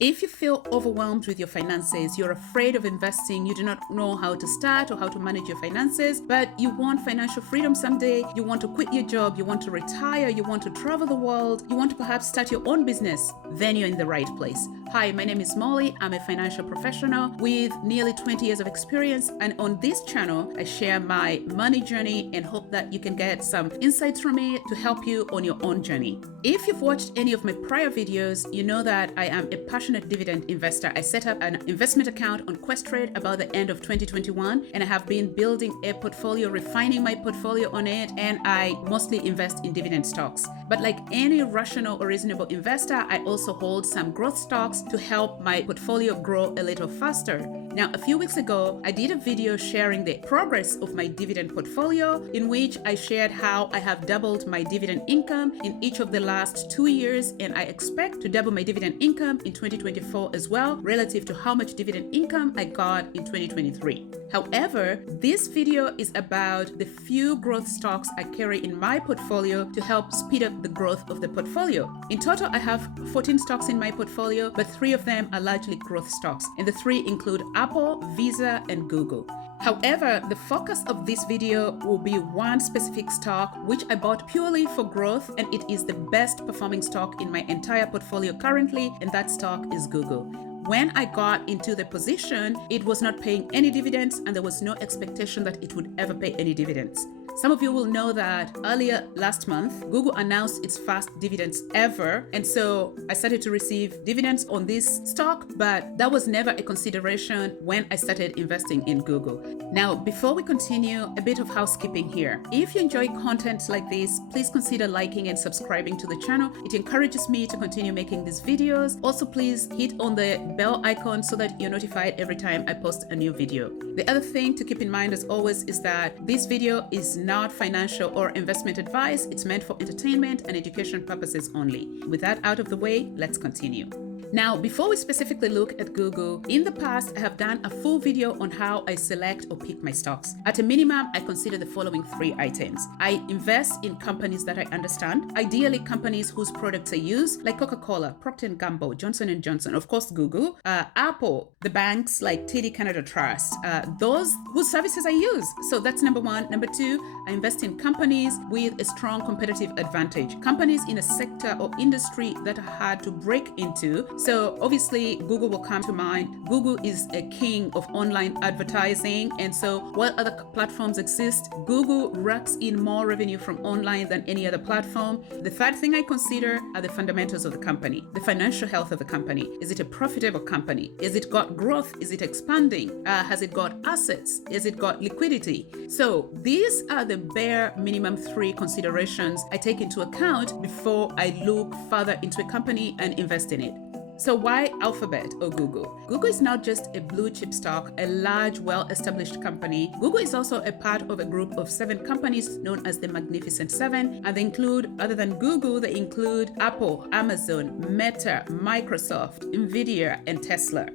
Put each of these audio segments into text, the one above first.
If you feel overwhelmed with your finances, you're afraid of investing, you do not know how to start or how to manage your finances, but you want financial freedom someday, you want to quit your job, you want to retire, you want to travel the world, you want to perhaps start your own business, then you're in the right place. Hi, my name is Molly. I'm a financial professional with nearly 20 years of experience, and on this channel, I share my money journey and hope that you can get some insights from it to help you on your own journey. If you've watched any of my prior videos, you know that I am a passionate dividend investor. I set up an investment account on Questrade about the end of 2021, and I have been building a portfolio, refining my portfolio on it, and I mostly invest in dividend stocks. But like any rational or reasonable investor, I also hold some growth stocks to help my portfolio grow a little faster. Now, a few weeks ago, I did a video sharing the progress of my dividend portfolio, in which I shared how I have doubled my dividend income in each of the last 2 years, and I expect to double my dividend income in 2024 as well, relative to how much dividend income I got in 2023. However, this video is about the few growth stocks I carry in my portfolio to help speed up the growth of the portfolio. In total, I have 14 stocks in my portfolio, but 3 of them are largely growth stocks, and the 3 include Apple, Visa, and Google. However, the focus of this video will be one specific stock which I bought purely for growth, and it is the best performing stock in my entire portfolio currently, and that stock is Google. When I got into the position, it was not paying any dividends, and there was no expectation that it would ever pay any dividends. Some of you will know that earlier last month, Google announced its first dividends ever. And so I started to receive dividends on this stock, but that was never a consideration when I started investing in Google. Now, before we continue, a bit of housekeeping here. If you enjoy content like this, please consider liking and subscribing to the channel. It encourages me to continue making these videos. Also, please hit on the bell icon so that you're notified every time I post a new video. The other thing to keep in mind, as always, is that this video is not financial or investment advice. It's meant for entertainment and education purposes only. With that out of the way, let's continue. Now, before we specifically look at Google, in the past, I have done a full video on how I select or pick my stocks. At a minimum, I consider the following 3 items. I invest in companies that I understand, ideally companies whose products I use, like Coca-Cola, Procter & Gamble, Johnson & Johnson, of course, Google, Apple, the banks like TD Canada Trust, those whose services I use. So that's number 1. Number 2, I invest in companies with a strong competitive advantage, companies in a sector or industry that are hard to break into. So obviously Google will come to mind. Google is a king of online advertising. And so while other platforms exist, Google racks in more revenue from online than any other platform. The third thing I consider are the fundamentals of the company, the financial health of the company. Is it a profitable company? Is it got growth? Is it expanding? Has it got assets? Is it got liquidity? So these are the bare minimum 3 considerations I take into account before I look further into a company and invest in it. So why Alphabet or Google? Google is not just a blue chip stock, a large, well-established company. Google is also a part of a group of 7 companies known as the Magnificent 7. And they include, other than Google, they include Apple, Amazon, Meta, Microsoft, Nvidia, and Tesla.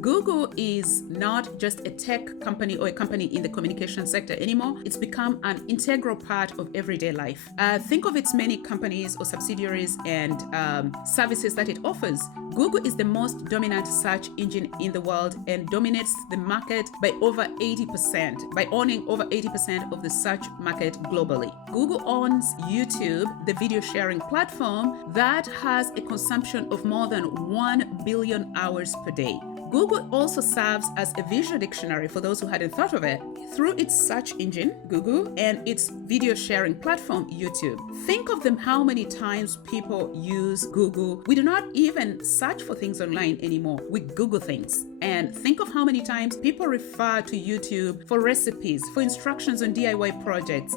Google is not just a tech company or a company in the communication sector anymore. It's become an integral part of everyday life. Think of its many companies or subsidiaries and services that it offers. Google is the most dominant search engine in the world and dominates the market by over 80%, by owning over 80% of the search market globally. Google owns YouTube, the video sharing platform that has a consumption of more than 1 billion hours per day. Google also serves as a visual dictionary for those who hadn't thought of it through its search engine, Google, and its video sharing platform, YouTube. Think of them how many times people use Google. We do not even search for things online anymore. We Google things. And think of how many times people refer to YouTube for recipes, for instructions on DIY projects.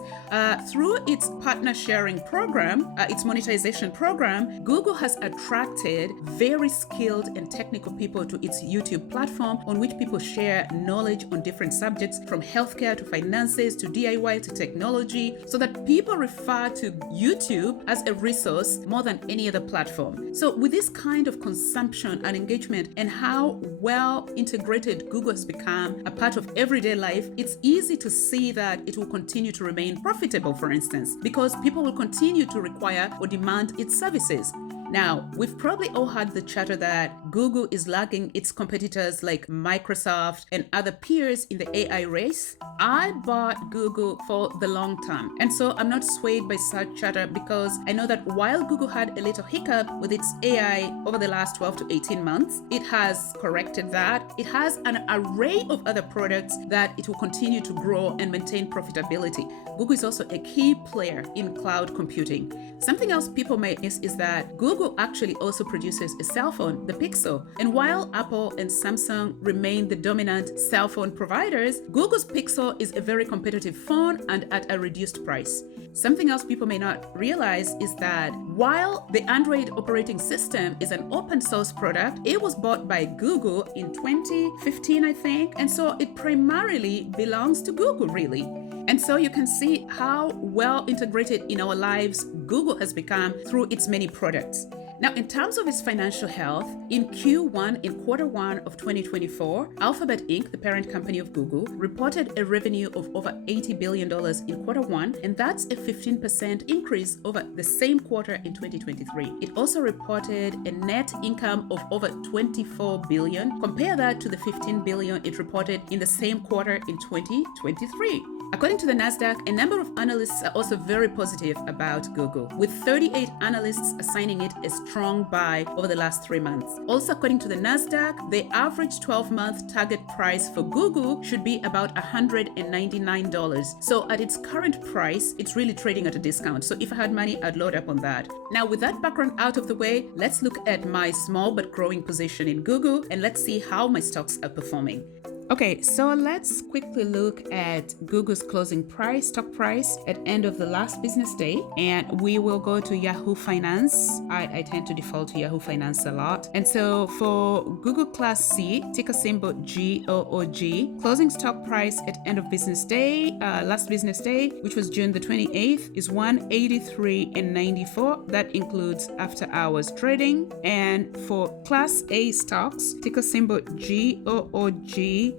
Through its partner sharing program, its monetization program, Google has attracted very skilled and technical people to its YouTube platform, on which people share knowledge on different subjects, from healthcare to finances to DIY to technology, so that people refer to YouTube as a resource more than any other platform. So with this kind of consumption and engagement and how well integrated Google has become a part of everyday life, it's easy to see that it will continue to remain profitable, for instance, because people will continue to require or demand its services. Now, we've probably all heard the chatter that Google is lagging its competitors like Microsoft and other peers in the AI race. I bought Google for the long term, and so I'm not swayed by such chatter because I know that while Google had a little hiccup with its AI over the last 12 to 18 months, it has corrected that. It has an array of other products that it will continue to grow and maintain profitability. Google is also a key player in cloud computing. Something else people might miss is that Google actually also produces a cell phone, the Pixel. And while Apple and Samsung remain the dominant cell phone providers, Google's Pixel is a very competitive phone and at a reduced price. Something else people may not realize is that while the Android operating system is an open source product, it was bought by Google in 2015, I think, and so it primarily belongs to Google, really. And so you can see how well integrated in our lives Google has become through its many products. Now, in terms of its financial health, in quarter one of 2024, Alphabet Inc., the parent company of Google, reported a revenue of over $80 billion in quarter one, and that's a 15% increase over the same quarter in 2023. It also reported a net income of over $24 billion. Compare that to the $15 billion it reported in the same quarter in 2023. According to the NASDAQ, a number of analysts are also very positive about Google, with 38 analysts assigning it a strong buy over the last 3 months. Also, according to the NASDAQ, the average 12-month target price for Google should be about $199. So at its current price, it's really trading at a discount. So if I had money, I'd load up on that. Now, with that background out of the way, let's look at my small but growing position in Google, and let's see how my stocks are performing. Okay, so let's quickly look at Google's closing price, stock price at end of the last business day, and we will go to Yahoo Finance. I tend to default to Yahoo Finance a lot. And so for Google Class C, ticker symbol GOOG, closing stock price at end of business day, last business day, which was June the 28th, is $183.94. That includes after hours trading. And for Class A stocks, ticker symbol GOOG,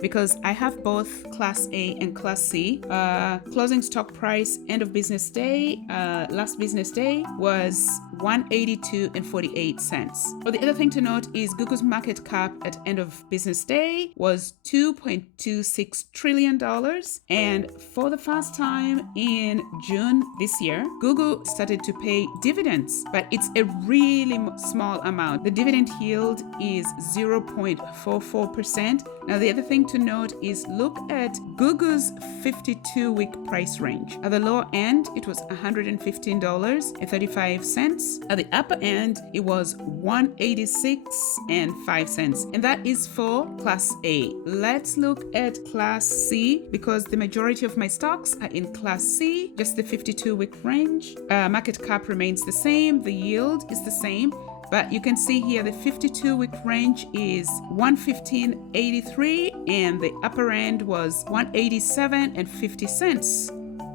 because I have both Class A and Class C. Closing stock price end of business day, last business day, was $182.48. But the other thing to note is Google's market cap at end of business day was $2.26 trillion. And for the first time in June this year, Google started to pay dividends, but it's a really small amount. The dividend yield is 0.44%. Now, the other thing to note is look at Google's 52-week price range. At the lower end, it was $115.35. At the upper end, it was $186.05. And that is for Class A. Let's look at Class C because the majority of my stocks are in Class C, just the 52-week range. Market cap remains the same. The yield is the same. But you can see here the 52-week range is $115.83 and the upper end was $187.50.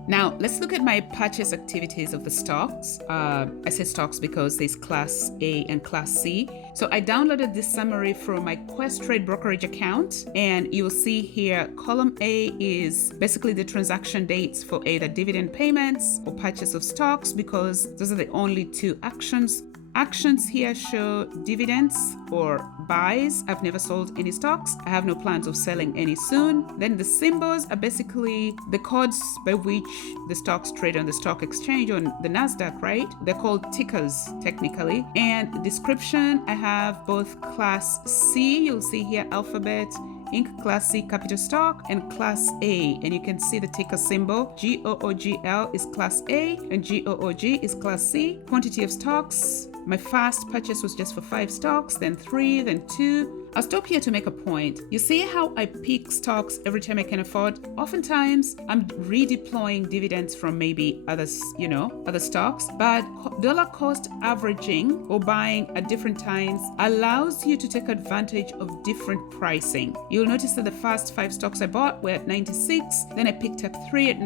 Now, let's look at my purchase activities of the stocks. I say stocks because there's Class A and Class C. So I downloaded this summary from my Quest Trade brokerage account, and you'll see here column A is basically the transaction dates for either dividend payments or purchase of stocks because those are the only two actions. Actions here show dividends or buys. I've never sold any stocks. I have no plans of selling any soon. Then the symbols are basically the codes by which the stocks trade on the stock exchange on the NASDAQ, right? They're called tickers technically. And the description, I have both Class C, you'll see here Alphabet Inc. Class C capital stock and Class A, and you can see the ticker symbol GOOGL is Class A and GOOG is Class C. Quantity of stocks, my first purchase was just for 5 stocks, then 3, then 2. I'll stop here to make a point. You see how I pick stocks every time I can afford? Oftentimes, I'm redeploying dividends from maybe others, other stocks, but dollar cost averaging or buying at different times allows you to take advantage of different pricing. You'll notice that the first 5 stocks I bought were at 96, then I picked up 3 at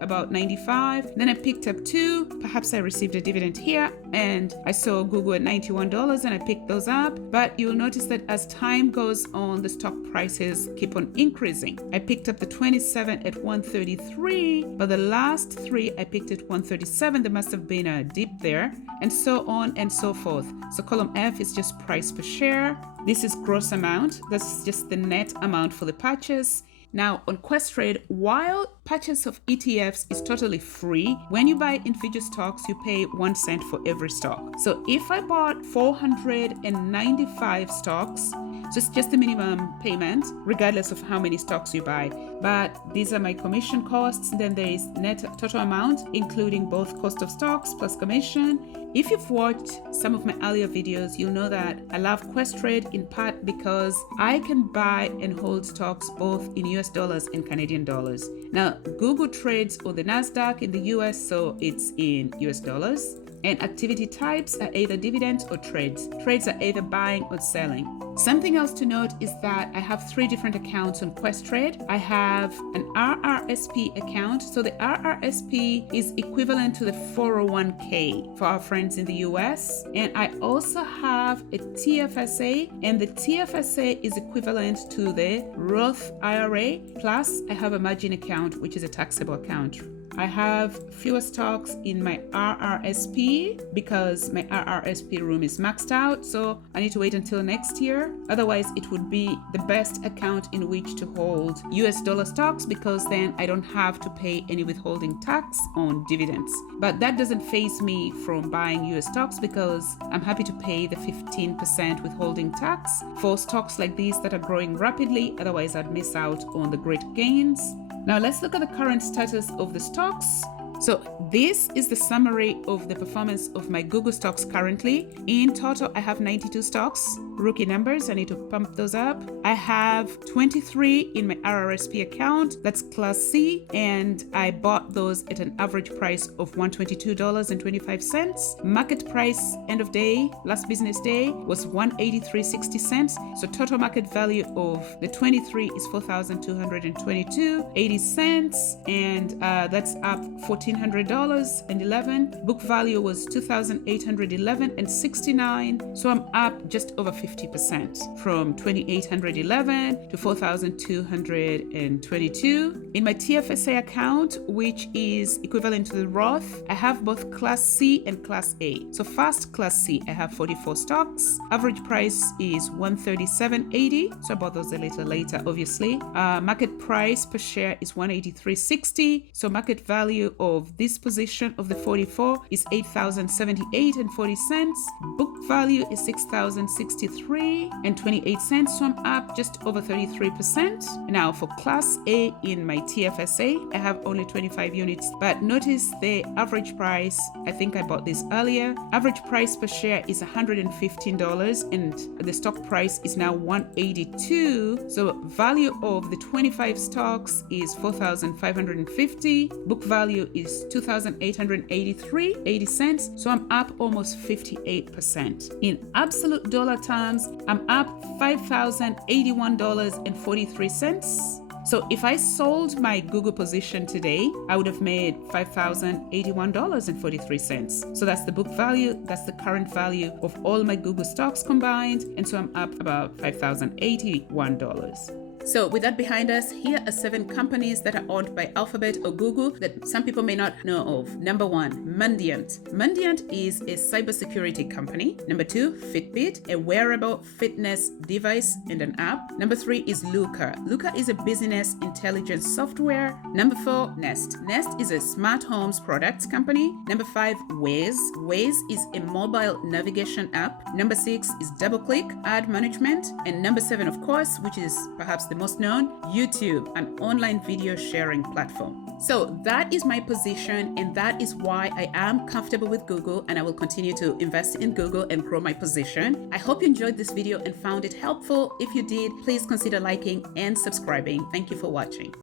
about 95, then I picked up 2, perhaps I received a dividend here, and I saw Google at $91 and I picked those up. But you'll notice that as time goes on, the stock prices keep on increasing. I picked up the 27 at 133, but the last three I picked at 137. There must have been a dip there, and so on and so forth. So column F is just price per share. This is gross amount. That's just the net amount for the purchase. Now on Questrade, while purchase of ETFs is totally free, when you buy individual stocks, you pay 1 cent for every stock. So if I bought 495 stocks, so it's just the minimum payment, regardless of how many stocks you buy. But these are my commission costs. Then there is net total amount, including both cost of stocks plus commission. If you've watched some of my earlier videos, you'll know that I love Questrade in part because I can buy and hold stocks both in US dollars and Canadian dollars. Now, Google trades on the NASDAQ in the US, so it's in US dollars. And activity types are either dividends or trades. Trades are either buying or selling. Something else to note is that I have 3 different accounts on Questrade. I have an RRSP account. So the RRSP is equivalent to the 401k for our friends in the US. And I also have a TFSA, and the TFSA is equivalent to the Roth IRA. Plus, I have a margin account, which is a taxable account. I have fewer stocks in my RRSP because my RRSP room is maxed out, so I need to wait until next year. Otherwise, it would be the best account in which to hold US dollar stocks because then I don't have to pay any withholding tax on dividends. But that doesn't faze me from buying US stocks because I'm happy to pay the 15% withholding tax for stocks like these that are growing rapidly. Otherwise, I'd miss out on the great gains. Now let's look at the current status of the stocks. So this is the summary of the performance of my Google stocks currently. In total, I have 92 stocks. Rookie numbers, I need to pump those up. I have 23 in my RRSP account, that's Class C, and I bought those at an average price of $122.25. Market price, end of day, last business day, was $183.60. So total market value of the 23 is $4,222.80, and that's up $1,400.11. Book value was $2,811.69. So I'm up just over 50% from $2,811 to $4,222. In my TFSA account, which is equivalent to the Roth, I have both Class C and Class A. So first, Class C, I have 44 stocks. Average price is $137.80. So I bought those a little later, obviously. Market price per share is $183.60. So market value of this position of the 44 is $8,078.40. Book value is $6,063.28. So I'm up just over 33%. Now for Class A in my TFSA, I have only 25 units, but notice the average price. I think I bought this earlier. Average price per share is $115 and the stock price is now $182. So value of the 25 stocks is $4,550. Book value is $2,883.80. So I'm up almost 58%. In absolute dollar terms, I'm up $5,081.43. So if I sold my Google position today, I would have made $5,081.43. So that's the book value, that's the current value of all my Google stocks combined. And so I'm up about $5,081. So with that behind us, here are 7 companies that are owned by Alphabet or Google that some people may not know of. Number 1, Mandiant. Mandiant is a cybersecurity company. Number 2, Fitbit, a wearable fitness device and an app. Number 3 is Luca. Luca is a business intelligence software. Number 4, Nest. Nest is a smart homes products company. Number 5, Waze. Waze is a mobile navigation app. Number 6 is DoubleClick, ad management. And number 7, of course, which is perhaps the most known, YouTube, an online video sharing platform. So that is my position, and that is why I am comfortable with Google, and I will continue to invest in Google and grow my position. I hope you enjoyed this video and found it helpful. If you did, please consider liking and subscribing. Thank you for watching.